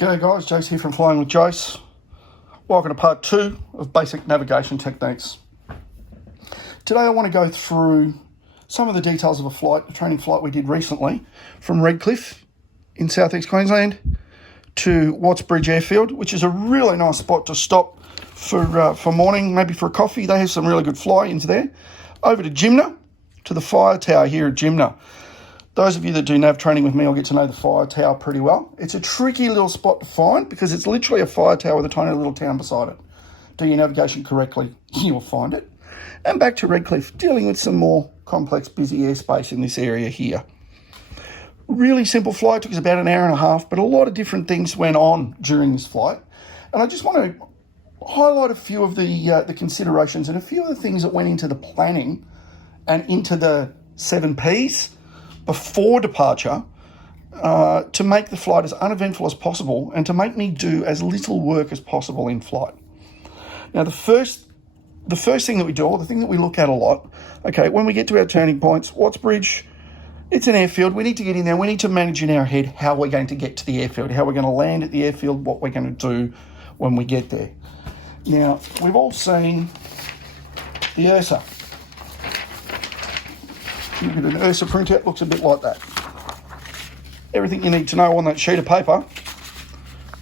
G'day guys, Jase here from Flying with Jase. Welcome to part 2 of basic navigation techniques. Today I want to go through some of the details of a training flight we did recently from Redcliffe in southeast Queensland to Watts Bridge Airfield, which is a really nice spot to stop for morning, maybe for a coffee. They have some really good fly-ins there. Over to Jimna, to the fire tower here at Jimna. Those of you that do nav training with me will get to know the fire tower pretty well. It's a tricky little spot to find because it's literally a fire tower with a tiny little town beside it. Do your navigation correctly, you'll find it. And back to Redcliffe, dealing with some more complex, busy airspace in this area here. Really simple flight, took us about an hour and a half, but a lot of different things went on during this flight. And I just want to highlight a few of the considerations and a few of the things that went into the planning and into the 7 Ps before departure to make the flight as uneventful as possible and to make me do as little work as possible in flight. Now, the first thing that we do, or the thing that we look at a lot, okay, when we get to our turning points, Watts Bridge, it's an airfield. We need to get in there. We need to manage in our head how we're going to get to the airfield, how we're going to land at the airfield, what we're going to do when we get there. Now, we've all seen the Ursa. Look at an Ursa printout, looks a bit like that. Everything you need to know on that sheet of paper,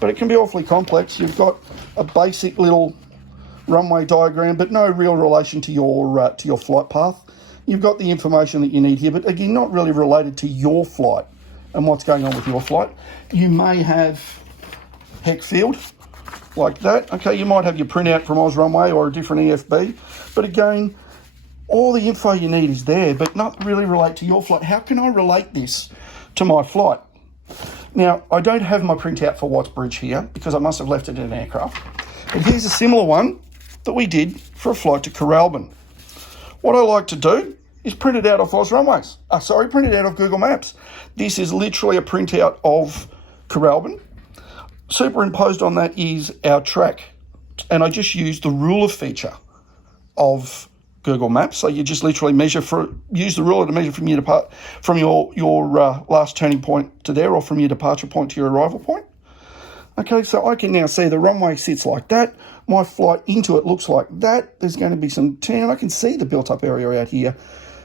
but it can be awfully complex. You've got a basic little runway diagram, but no real relation to your flight path. You've got the information that you need here, but again, not really related to your flight and what's going on with your flight. You may have heck field like that. Okay, you might have your printout from Oz Runway or a different EFB, but again, all the info you need is there, but not really relate to your flight. How can I relate this to my flight? Now, I don't have my printout for Watts Bridge here because I must have left it in an aircraft. But here's a similar one that we did for a flight to Coralbin. What I like to do is print it out of Oz Runways. Print it out of Google Maps. This is literally a printout of Coralbin. Superimposed on that is our track. And I just use the ruler feature of Google Maps. So you just literally use the ruler to measure from your last turning point to there, or from your departure point to your arrival point. Okay, so I can now see the runway sits like that. My flight into it looks like that. There's going to be some town. I can see the built-up area out here.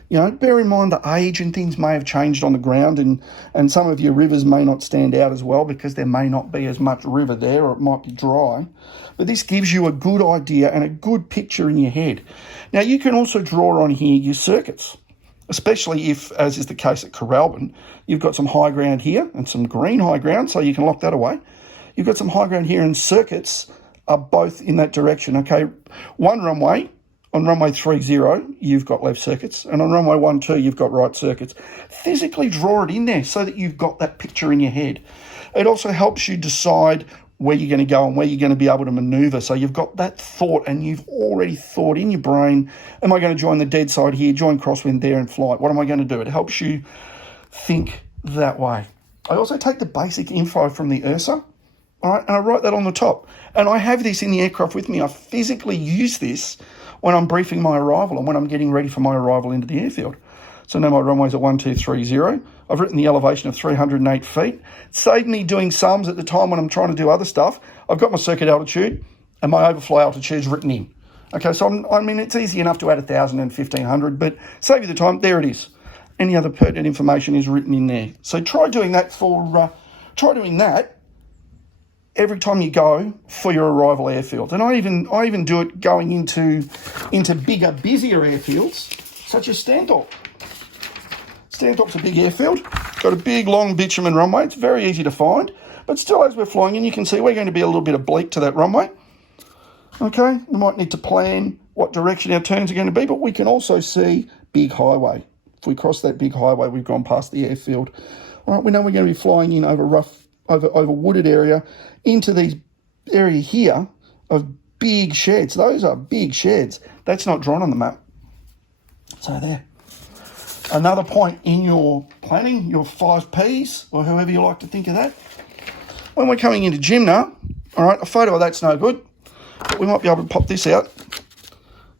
You know, bear in mind the age and things may have changed on the ground, and some of your rivers may not stand out as well because there may not be as much river there, or it might be dry. But this gives you a good idea and a good picture in your head. Now, you can also draw on here your circuits, especially if, as is the case at Coralbin, you've got some high ground here and some green high ground, so you can lock that away. You've got some high ground here, and circuits are both in that direction. Okay, one runway, on runway 30, you've got left circuits, and on runway 12, you've got right circuits. Physically draw it in there so that you've got that picture in your head. It also helps you decide where you're going to go and where you're going to be able to maneuver. So you've got that thought, and you've already thought in your brain, am I going to join the dead side here, join crosswind there and flight? What am I going to do? It helps you think that way. I also take the basic info from the Ursa, all right, and I write that on the top. And I have this in the aircraft with me. I physically use this when I'm briefing my arrival and when I'm getting ready for my arrival into the airfield. So now my runway's at 1230. I've written the elevation of 308 feet. Saved me doing sums at the time when I'm trying to do other stuff. I've got my circuit altitude and my overfly altitude's written in. Okay, so it's easy enough to add 1,000 and 1,500, but save you the time, there it is. Any other pertinent information is written in there. So try doing that every time you go for your arrival airfield. And I even do it going into bigger, busier airfields, such as Stanthorpe. Stanthorpe's a big airfield, got a big, long bitumen runway. It's very easy to find, but still, as we're flying in, you can see we're going to be a little bit oblique to that runway. Okay, we might need to plan what direction our turns are going to be, but we can also see big highway. If we cross that big highway, we've gone past the airfield. All right, we know we're going to be flying in over wooded area into these area here of big sheds. Those are big sheds. That's not drawn on the map. So there. Another point in your planning, your 5 Ps, or however you like to think of that. When we're coming into Jimna, all right, a photo of that's no good, but we might be able to pop this out.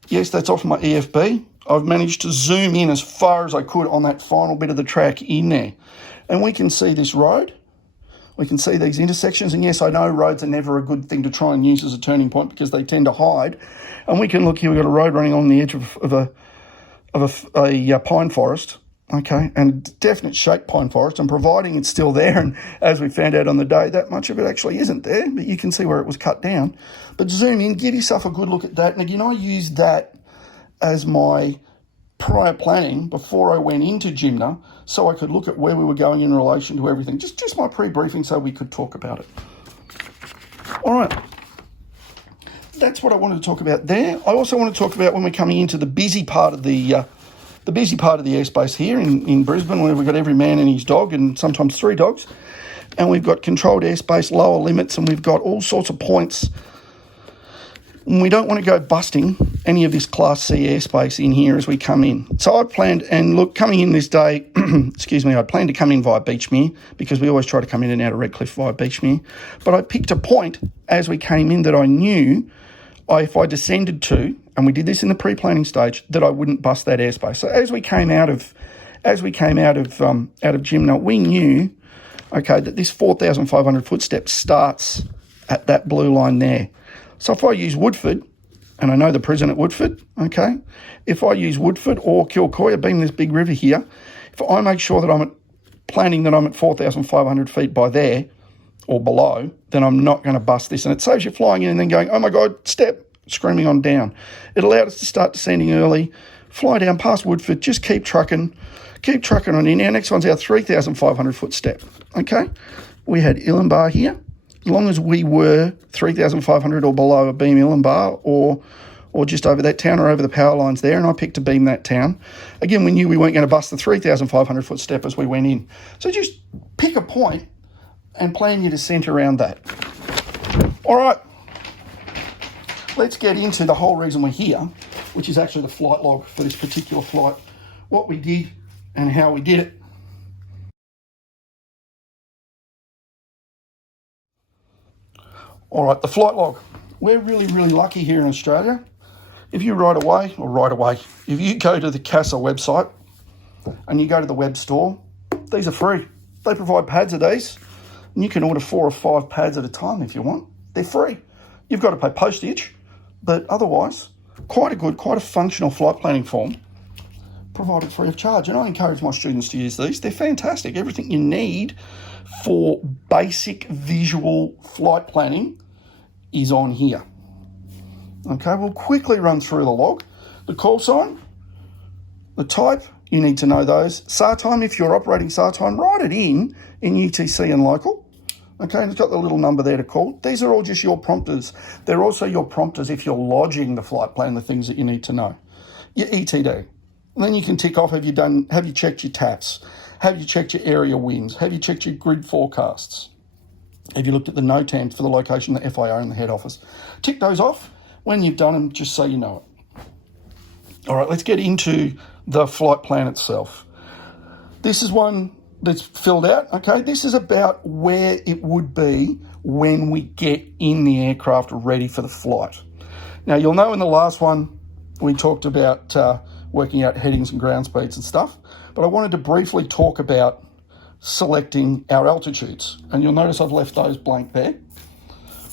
Yes, that's off my EFB. I've managed to zoom in as far as I could on that final bit of the track in there. And we can see this road. We can see these intersections, and yes, I know roads are never a good thing to try and use as a turning point because they tend to hide. And we can look here, we've got a road running on the edge of a pine forest, okay, and definite shaped pine forest, and providing it's still there, and as we found out on the day, that much of it actually isn't there, but you can see where it was cut down. But zoom in, give yourself a good look at that, and again, I used that as my prior planning before I went into Jimna, so I could look at where we were going in relation to everything. Just my pre-briefing so we could talk about it. All right. That's what I wanted to talk about there. I also want to talk about when we're coming into the busy part of the airspace here in Brisbane, where we've got every man and his dog and sometimes 3 dogs, and we've got controlled airspace, lower limits, and we've got all sorts of points. And we don't want to go busting any of this Class C airspace in here as we come in. So I planned, and look, coming in this day, excuse me, I planned to come in via Beachmere because we always try to come in and out of Redcliffe via Beachmere. But I picked a point as we came in that I knew if I descended to, and we did this in the pre-planning stage, that I wouldn't bust that airspace. So as we came out of Jimna, we knew, okay, that this 4,500 foot step starts at that blue line there. So if I use Woodford, and I know the prison at Woodford, okay, if I use Woodford or Kilcoy, being this big river here, if I make sure that I'm at 4,500 feet by there or below, then I'm not going to bust this. And it saves you flying in and then going, oh my God, step, screaming on down. It allowed us to start descending early, fly down past Woodford, just keep trucking on in. Our next one's our 3,500 foot step, okay? We had Illenbar here. As long as we were 3,500 or below a beam Illenbar or just over that town or over the power lines there, and I picked to beam that town. Again, we knew we weren't going to bust the 3,500 foot step as we went in. So just pick a point and plan your descent around that. All right, let's get into the whole reason we're here, which is actually the flight log for this particular flight, what we did and how we did it. All right, the flight log. We're really, really lucky here in Australia. If you if you go to the CASA website and you go to the web store, these are free. They provide pads of these, and you can order 4 or 5 pads at a time if you want. They're free. You've got to pay postage, but otherwise, quite a functional flight planning form provided free of charge. And I encourage my students to use these. They're fantastic. Everything you need for basic visual flight planning is on here. Okay, we'll quickly run through the log. The call sign, the type, you need to know those. SAR time, if you're operating SAR time, write it in UTC and local. Okay, and it's got the little number there to call. These are all just your prompters. They're also your prompters if you're lodging the flight plan, the things that you need to know. Your ETD. And then you can tick off, have you checked your TAPs? Have you checked your area winds? Have you checked your grid forecasts? Have you looked at the NOTAMs for the location, the FIO and the head office? Tick those off. When you've done them, just so you know it. All right, let's get into the flight plan itself. This is one that's filled out, okay? This is about where it would be when we get in the aircraft ready for the flight. Now, you'll know in the last one, we talked about working out headings and ground speeds and stuff, but I wanted to briefly talk about selecting our altitudes. And you'll notice I've left those blank there.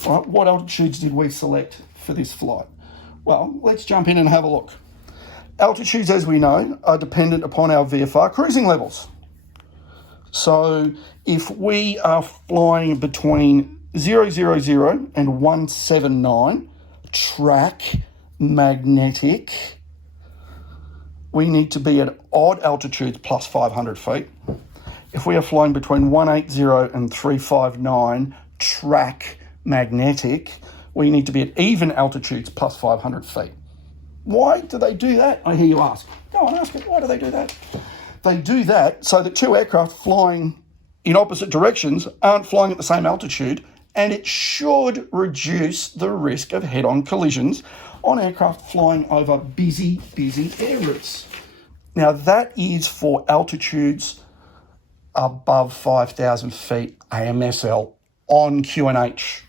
All right, what altitudes did we select for this flight? Well, let's jump in and have a look. Altitudes, as we know, are dependent upon our VFR cruising levels. So if we are flying between 000 and 179, track magnetic, we need to be at odd altitudes plus 500 feet. If we are flying between 180 and 359, track magnetic, we need to be at even altitudes plus 500 feet. Why do they do that? I hear you ask. Go on, ask it. Why do they do that? They do that so that 2 aircraft flying in opposite directions aren't flying at the same altitude, and it should reduce the risk of head-on collisions on aircraft flying over busy air routes. Now, that is for altitudes above 5,000 feet AMSL on QNH.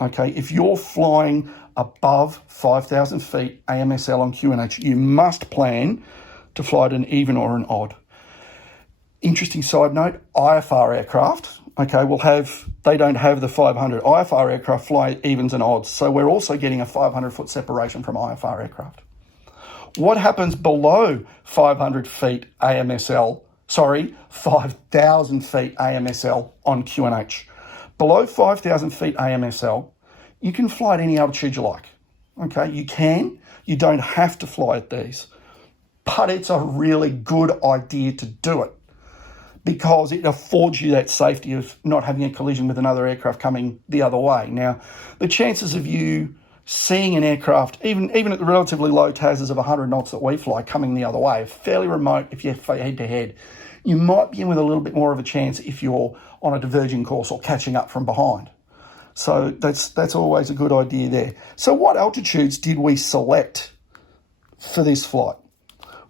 Okay, if you're flying above 5,000 feet AMSL on QNH, you must plan to fly at an even or an odd. Interesting side note, IFR aircraft, okay, they don't have the 500. IFR aircraft fly evens and odds, so we're also getting a 500-foot separation from IFR aircraft. What happens below 500 feet AMSL, 5,000 feet AMSL on QNH? Below 5,000 feet AMSL, you can fly at any altitude you like. Okay, you don't have to fly at these, but it's a really good idea to do it because it affords you that safety of not having a collision with another aircraft coming the other way. Now, the chances of you seeing an aircraft, even at the relatively low TASs of 100 knots that we fly, coming the other way, are fairly remote if you're head-to-head. You might be in with a little bit more of a chance if you're on a diverging course or catching up from behind. So that's always a good idea there. So what altitudes did we select for this flight?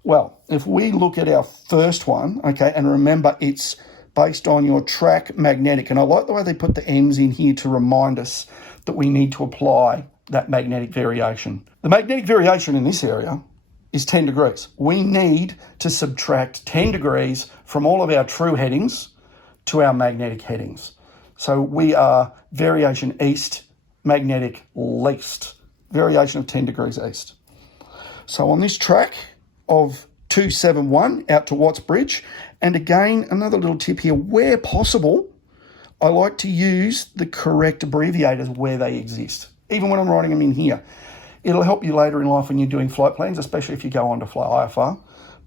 Well, if we look at our first one, okay, and remember it's based on your track magnetic, and I like the way they put the M's in here to remind us that we need to apply that magnetic variation. The magnetic variation in this area is 10 degrees. We need to subtract 10 degrees from all of our true headings to our magnetic headings. So we are variation east, magnetic least, variation of 10 degrees east. So on this track of 271 out to Watts Bridge, and again, another little tip here, where possible, I like to use the correct abbreviators where they exist, even when I'm writing them in here. It'll help you later in life when you're doing flight plans, especially if you go on to fly IFR.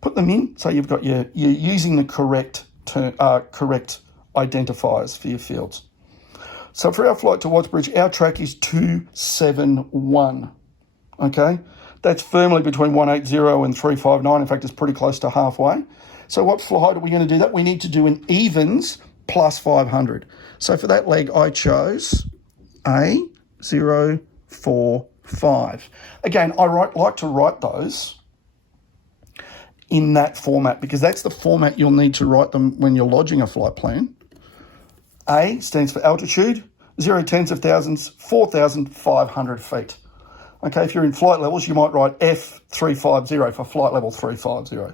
Put them in so you've got you're using the correct identifiers for your fields. So for our flight to Watts Bridge, our track is 271, okay? That's firmly between 180 and 359. In fact, it's pretty close to halfway. So what flight are we going to do that? We need to do an evens plus 500. So for that leg, I chose A045. Again, I like to write those in that format because that's the format you'll need to write them when you're lodging a flight plan. A stands for altitude, 0 tens of thousands, 4,500 feet. Okay, if you're in flight levels, you might write F350 for flight level 350.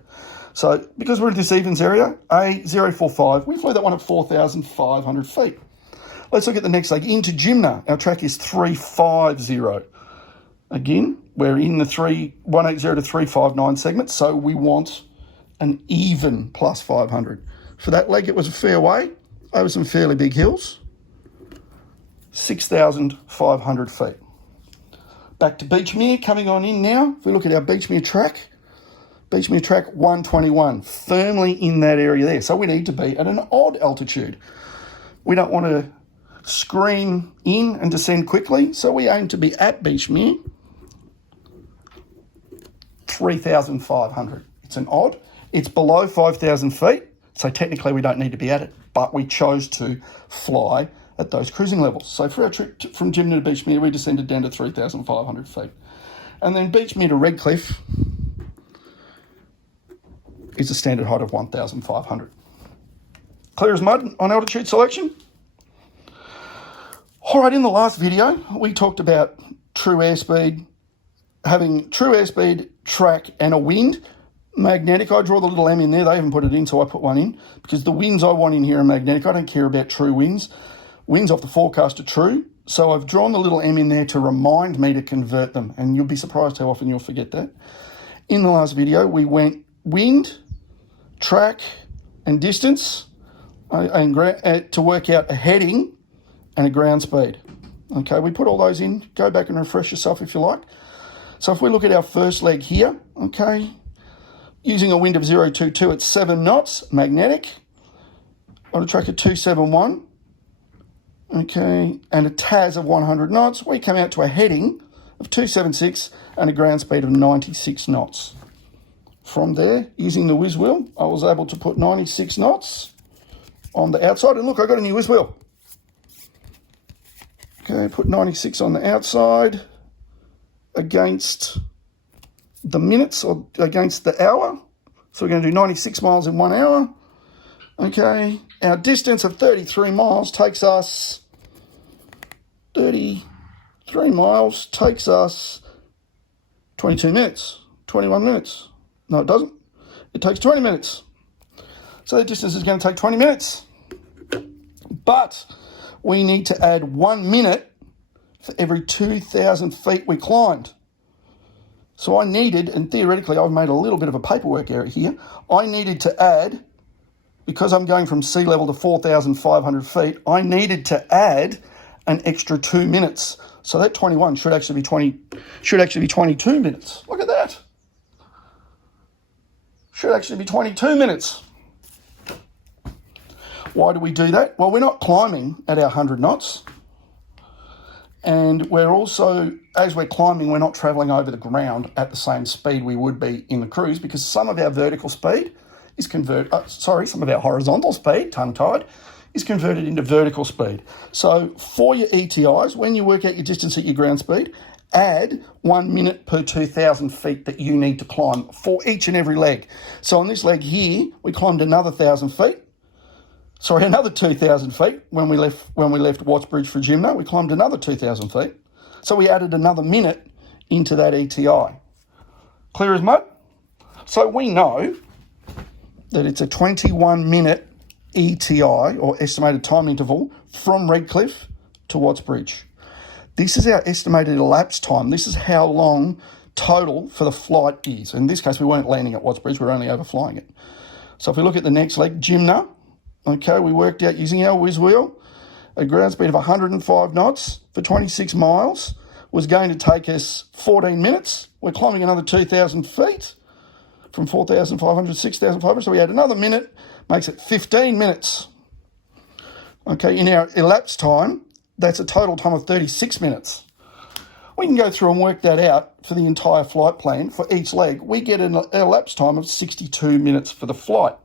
So because we're in this evens area, A045, we flew that one at 4,500 feet. Let's look at the next leg. Into Jimna, our track is 350. Again, we're in the 180 to 359 segment, so we want an even plus 500. For that leg, it was a fair way over some fairly big hills, 6,500 feet. Back to Beachmere, coming on in now. If we look at our Beachmere track 121, firmly in that area there. So we need to be at an odd altitude. We don't want to scream in and descend quickly, so we aim to be at Beachmere 3,500. It's an odd. It's below 5,000 feet, so technically we don't need to be at it, but we chose to fly at those cruising levels. So for our trip from Jimna to Beachmere, we descended down to 3,500 feet. And then Beachmere to Redcliffe is a standard height of 1,500. Clear as mud on altitude selection? All right, in the last video, we talked about true airspeed, having true airspeed, track, and a wind. Magnetic, I draw the little M in there. They haven't put it in, so I put one in because the winds I want in here are magnetic. I don't care about true winds. Winds off the forecast are true, so I've drawn the little M in there to remind me to convert them, and you'll be surprised how often you'll forget that. In the last video, we went wind, track, and distance to work out a heading and a ground speed. Okay, we put all those in. Go back and refresh yourself if you like. So if we look at our first leg here, okay, using a wind of 022 at 7 knots, magnetic, on a track of 271, okay, and a TAS of 100 knots, we come out to a heading of 276 and a ground speed of 96 knots. From there, using the whiz wheel, I was able to put 96 knots on the outside, and look, I got a new whiz wheel. Okay, put 96 on the outside against the minutes or against the hour. So we're going to do 96 miles in 1 hour. Okay, our distance of 33 miles takes us 22 minutes, 21 minutes. No, it doesn't. It takes 20 minutes. So the distance is going to take 20 minutes. But we need to add 1 minute for every 2,000 feet we climbed. So I needed, and theoretically I've made a little bit of a paperwork error here, I needed to add, because I'm going from sea level to 4,500 feet, I needed to add an extra 2 minutes. So that 21 should actually be 22 minutes. Look at that. Should actually be 22 minutes. Why do we do that? Well, we're not climbing at our 100 knots. And we're also, as we're climbing, we're not travelling over the ground at the same speed we would be in the cruise, because some of our vertical speed is some of our horizontal speed, tongue-tied, is converted into vertical speed. So for your ETIs, when you work out your distance at your ground speed, add 1 minute per 2,000 feet that you need to climb for each and every leg. So on this leg here, we climbed another 2,000 feet when we left Watts Bridge for Jimna. We climbed another 2,000 feet. So we added another minute into that ETI. Clear as mud? So we know that it's a 21-minute ETI, or estimated time interval, from Redcliffe to Watts Bridge. This is our estimated elapsed time. This is how long total for the flight is. In this case, we weren't landing at Watts Bridge, we were only overflying it. So if we look at the next leg, Jimna, okay, we worked out using our whiz wheel, a ground speed of 105 knots for 26 miles was going to take us 14 minutes. We're climbing another 2,000 feet from 4,500 to 6,500, so we add another minute, makes it 15 minutes. Okay, in our elapsed time, that's a total time of 36 minutes. We can go through and work that out for the entire flight plan. For each leg, we get an elapsed time of 62 minutes for the flight.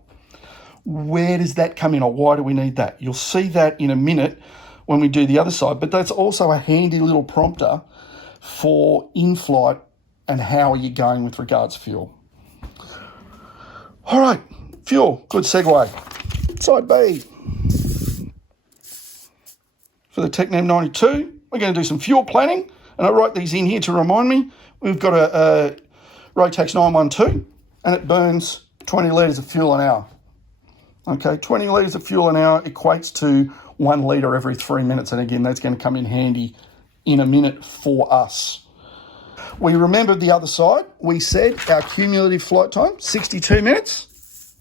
Where does that come in, or why do we need that? You'll see that in a minute when we do the other side, but that's also a handy little prompter for in-flight and how are you going with regards to fuel. All right, fuel, good segue. Side B. For the Technam 92, we're going to do some fuel planning, and I write these in here to remind me. We've got a Rotax 912, and it burns 20 litres of fuel an hour. Okay, 20 litres of fuel an hour equates to 1 litre every 3 minutes, and again, that's going to come in handy in a minute for us. We remembered the other side. We said our cumulative flight time, 62 minutes.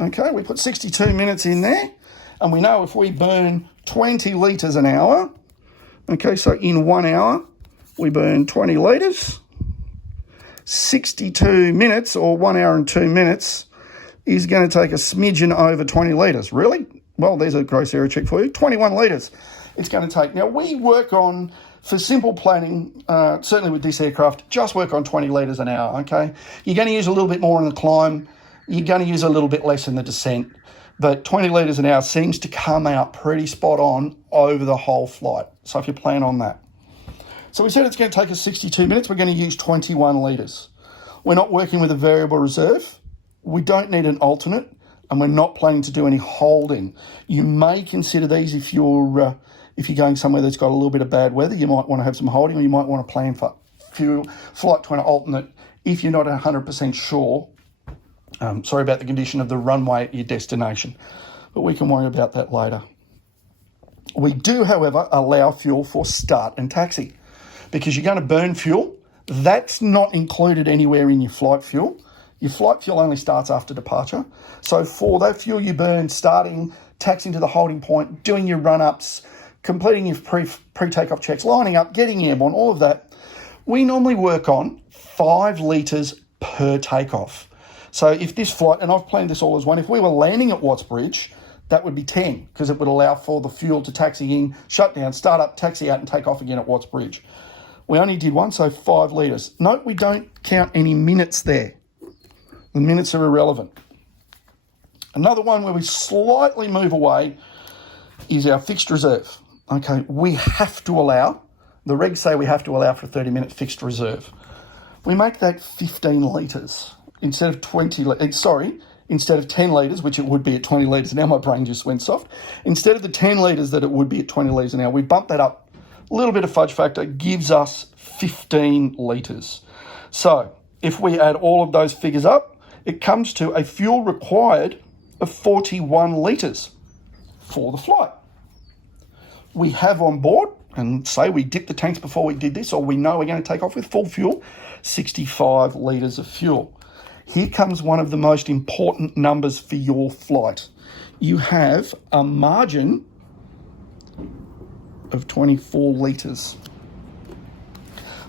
Okay, we put 62 minutes in there, and we know if we burn 20 litres an hour, okay, so in 1 hour, we burn 20 litres. 62 minutes, or 1 hour and 2 minutes, is going to take a smidgen over 20 litres. Really? Well, there's a gross error check for you. 21 litres it's going to take. Now, we work on, for simple planning, certainly with this aircraft, just work on 20 litres an hour, okay? You're going to use a little bit more in the climb. You're going to use a little bit less in the descent. But 20 litres an hour seems to come out pretty spot on over the whole flight. So if you plan on that. So we said it's going to take us 62 minutes. We're going to use 21 litres. We're not working with a variable reserve. We don't need an alternate, and we're not planning to do any holding. You may consider these if you're going somewhere that's got a little bit of bad weather. You might want to have some holding, or you might want to plan for flight to an alternate if you're not 100% sure. Sorry about the condition of the runway at your destination, but we can worry about that later. We do, however, allow fuel for start and taxi, because you're going to burn fuel. That's not included anywhere in your flight fuel. Your flight fuel only starts after departure. So for that fuel you burn, starting, taxiing to the holding point, doing your run-ups, completing your pre-takeoff checks, lining up, getting airborne, all of that, we normally work on 5 litres per takeoff. So if this flight, and I've planned this all as one, if we were landing at Watts Bridge, that would be 10, because it would allow for the fuel to taxi in, shut down, start up, taxi out, and take off again at Watts Bridge. We only did one, so 5 litres. Note we don't count any minutes there. The minutes are irrelevant. Another one where we slightly move away is our fixed reserve. Okay, we have to allow, the regs say we have to allow for a 30-minute fixed reserve. We make that 15 litres instead of 10 litres, which it would be at 20 litres. Now my brain just went soft. Instead of the 10 litres that it would be at 20 litres an hour, we bump that up. A little bit of fudge factor gives us 15 litres. So if we add all of those figures up, it comes to a fuel required of 41 litres for the flight. we have on board, and say we dipped the tanks before we did this, or we know we're going to take off with full fuel, 65 litres of fuel. Here comes one of the most important numbers for your flight. You have a margin of 24 litres.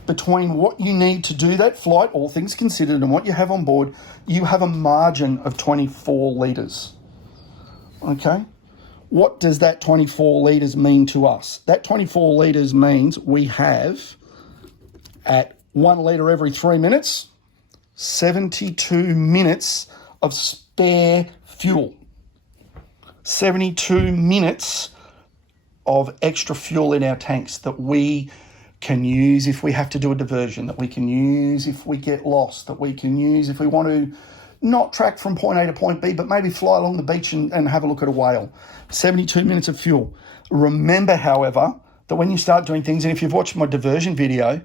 Between what you need to do that flight, all things considered, and what you have on board, you have a margin of 24 litres. Okay? What does that 24 litres mean to us? That 24 litres means we have, at 1 litre every 3 minutes, 72 minutes of spare fuel. 72 minutes of extra fuel in our tanks that we can use if we have to do a diversion, that we can use if we get lost, that we can use if we want to not track from point A to point B, but maybe fly along the beach and have a look at a whale. 72 minutes of fuel. Remember, however, that when you start doing things, and if you've watched my diversion video,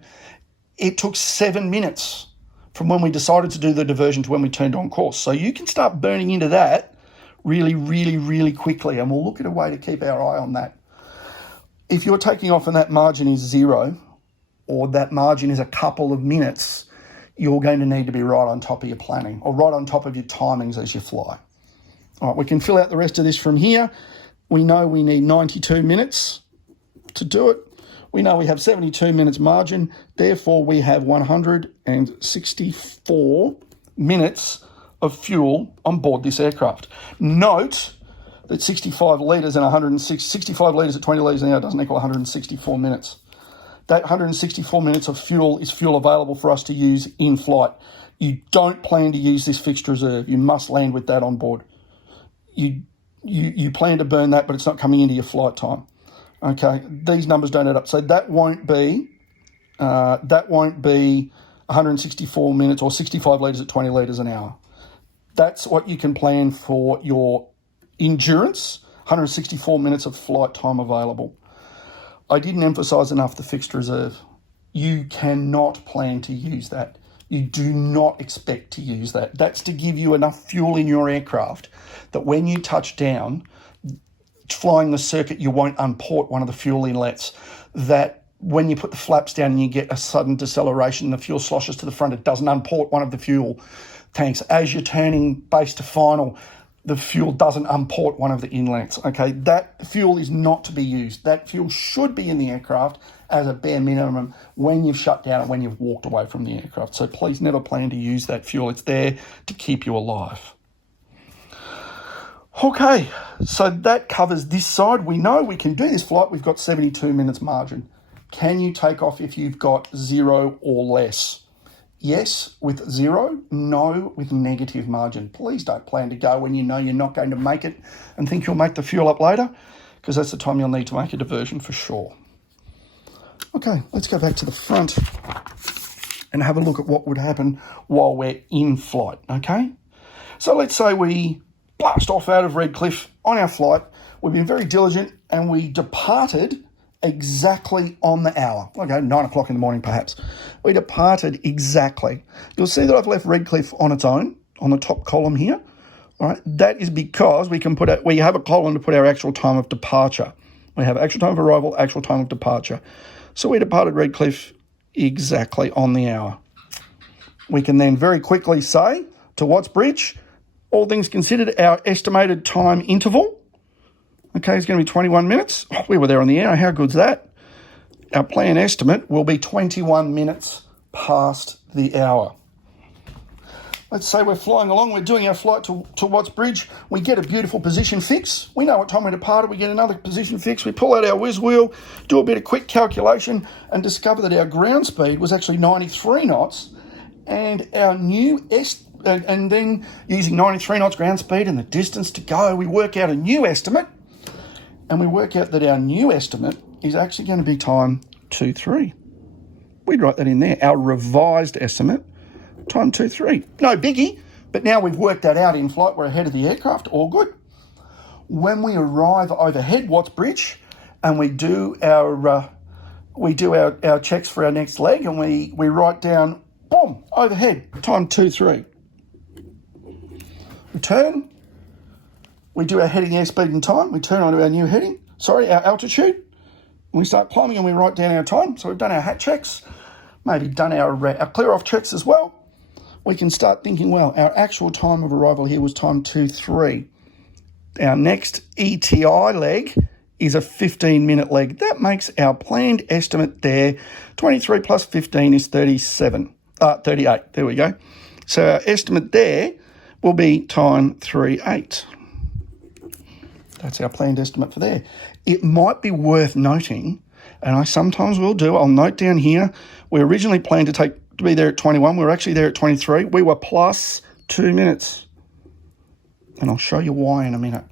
it took 7 minutes from when we decided to do the diversion to when we turned on course. So you can start burning into that really, really, really quickly, and we'll look at a way to keep our eye on that. If you're taking off and that margin is 0, or that margin is a couple of minutes, you're going to need to be right on top of your planning, or right on top of your timings as you fly. All right, we can fill out the rest of this from here. We know we need 92 minutes to do it. We know we have 72 minutes margin. Therefore, we have 164 minutes of fuel on board this aircraft. Note that 65 litres and 65 litres at 20 litres an hour doesn't equal 164 minutes. That 164 minutes of fuel is fuel available for us to use in flight. You don't plan to use this fixed reserve. You must land with that on board. You plan to burn that, but it's not coming into your flight time. Okay, these numbers don't add up. So that won't be 164 minutes or 65 litres at 20 litres an hour. That's what you can plan for your endurance, 164 minutes of flight time available. I didn't emphasise enough the fixed reserve. You cannot plan to use that. You do not expect to use that. That's to give you enough fuel in your aircraft that when you touch down, flying the circuit, you won't unport one of the fuel inlets, that when you put the flaps down and you get a sudden deceleration, the fuel sloshes to the front, it doesn't unport one of the fuel tanks. As you're turning base to final, the fuel doesn't unport one of the inlets, okay? That fuel is not to be used. That fuel should be in the aircraft as a bare minimum when you've shut down and when you've walked away from the aircraft. So please never plan to use that fuel. It's there to keep you alive. Okay, so that covers this side. We know we can do this flight. We've got 72 minutes margin. Can you take off if you've got 0 or less? Yes, with 0. No, with negative margin. Please don't plan to go when you know you're not going to make it and think you'll make the fuel up later, because that's the time you'll need to make a diversion for sure. Okay, let's go back to the front and have a look at what would happen while we're in flight, okay? So let's say we blast off out of Redcliffe on our flight. We've been very diligent and we departed exactly on the hour. Okay, 9 o'clock in the morning perhaps. We departed exactly. You'll see that I've left Redcliffe on its own on the top column here. All right, that is because we have a column to put our actual time of departure. We have actual time of arrival, actual time of departure. So we departed Redcliffe exactly on the hour. We can then very quickly say to Watts Bridge, all things considered, our estimated time interval, okay, it's going to be 21 minutes. Oh, we were there on the hour. How good's that? Our plan estimate will be 21 minutes past the hour. Let's say we're flying along. We're doing our flight to Watts Bridge. We get a beautiful position fix. We know what time we departed. We get another position fix. We pull out our whiz wheel, do a bit of quick calculation, and discover that our ground speed was actually 93 knots. And our new and then using 93 knots ground speed and the distance to go, we work out a new estimate. And we work out that our new estimate is actually going to be time 2-3. We'd write that in there. Our revised estimate, time 2-3. No biggie, but now we've worked that out in flight. We're ahead of the aircraft. All good. When we arrive overhead Watts Bridge and we do our checks for our next leg, and we write down, boom, overhead, time 2-3. We turn. We do our heading, airspeed and time. We turn onto our new heading. Our altitude. we start climbing and we write down our time. So we've done our hat checks, maybe done our clear-off checks as well. We can start thinking, well, our actual time of arrival here was time 2:03. Our next ETI leg is a 15-minute leg. That makes our planned estimate there, 23 plus 15 is 38. There we go. So our estimate there will be time 38. That's our planned estimate for there. It might be worth noting, and I sometimes will do, I'll note down here, we originally planned to be there at 21. We were actually there at 23. We were plus 2 minutes. And I'll show you why in a minute.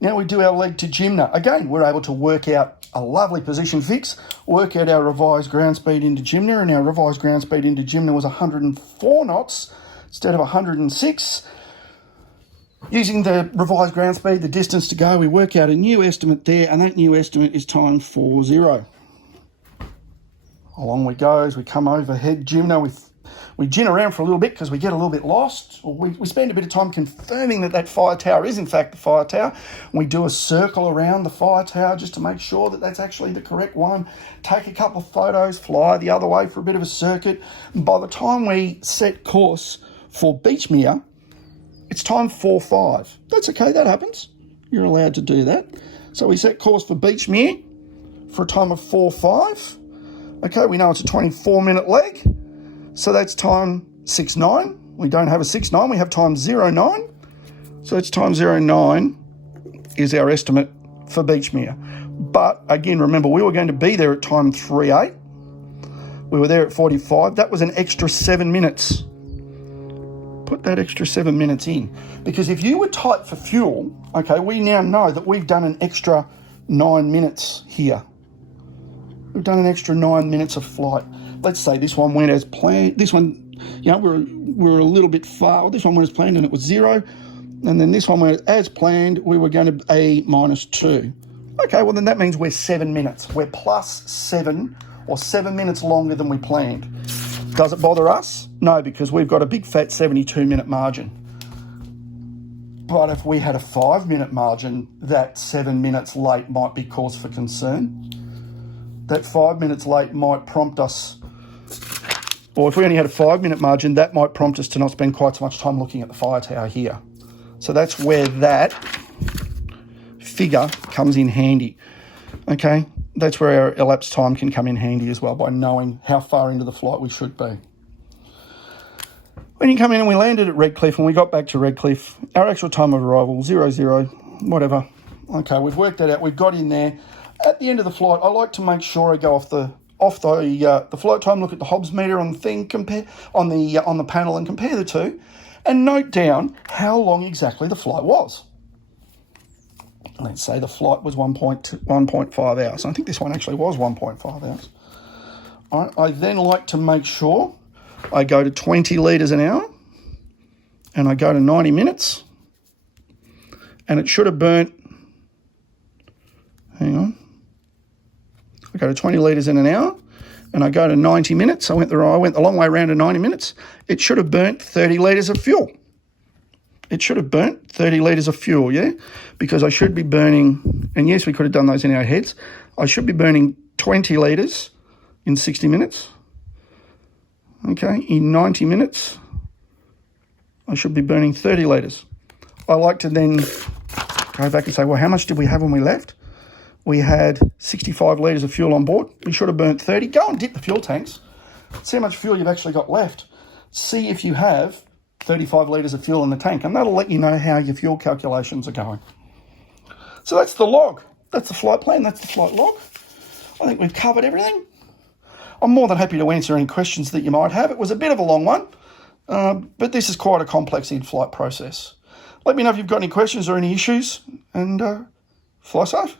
Now we do our leg to Gymna. Again, we're able to work out a lovely position fix, work out our revised ground speed into Gymna, and our revised ground speed into Gymna was 104 knots instead of 106. Using the revised ground speed, the distance to go, we work out a new estimate there, and that new estimate is time 40. Along we go as we come overhead Gymna. We gin around for a little bit because we get a little bit lost. Or we spend a bit of time confirming that fire tower is in fact the fire tower. We do a circle around the fire tower just to make sure that that's actually the correct one. Take a couple of photos, fly the other way for a bit of a circuit. And by the time we set course for Beachmere, it's time 4:05. That's okay, that happens. You're allowed to do that. So we set course for Beachmere for a time of 4:05. Okay, we know it's a 24-minute leg. So that's time 6:09. We don't have a 6:09, we have time 09. So it's time 09 is our estimate for Beachmere. But again, remember, we were going to be there at time 38. We were there at 45. That was an extra 7 minutes. Put that extra 7 minutes in. Because if you were tight for fuel, okay, we now know that we've done an extra 9 minutes here. We've done an extra 9 minutes of flight. Let's say this one went as planned. This one, we're a little bit far. This one went as planned and it was 0. And then this one went as planned. We were going to A -2. Okay, well then that means we're 7 minutes. We're plus 7 or 7 minutes longer than we planned. Does it bother us? No, because we've got a big fat 72-minute margin. But if we had a 5-minute margin, that 7 minutes late might be cause for concern. That 5 minutes late might prompt us, or if we only had a 5-minute margin, that might prompt us to not spend quite so much time looking at the fire tower here. So that's where that figure comes in handy. Okay, that's where our elapsed time can come in handy as well, by knowing how far into the flight we should be. When you come in and we landed at Redcliffe and we got back to Redcliffe, our actual time of arrival, 00, whatever. Okay, we've worked that out. We've got in there. At the end of the flight, I like to make sure I go off the flight time, look at the Hobbs meter on the thing, compare on the panel, and compare the two, and note down how long exactly the flight was. Let's say the flight was 1.5 hours. I think this one actually was 1.5 hours. All right, I then like to make sure I go to 20 litres an hour, and I go to 90 minutes, and it should have burnt. Hang on. I go to 20 litres in an hour, and I go to 90 minutes. I went the long way around to 90 minutes. It should have burnt 30 litres of fuel. It should have burnt 30 litres of fuel, yeah? Because I should be burning, and yes, we could have done those in our heads. I should be burning 20 litres in 60 minutes. Okay, in 90 minutes, I should be burning 30 litres. I like to then go back and say, well, how much did we have when we left? We had 65 litres of fuel on board. We should have burnt 30. Go and dip the fuel tanks. See how much fuel you've actually got left. See if you have 35 litres of fuel in the tank, and that'll let you know how your fuel calculations are going. So that's the log. That's the flight plan. That's the flight log. I think we've covered everything. I'm more than happy to answer any questions that you might have. It was a bit of a long one, but this is quite a complex in-flight process. Let me know if you've got any questions or any issues, and fly safe.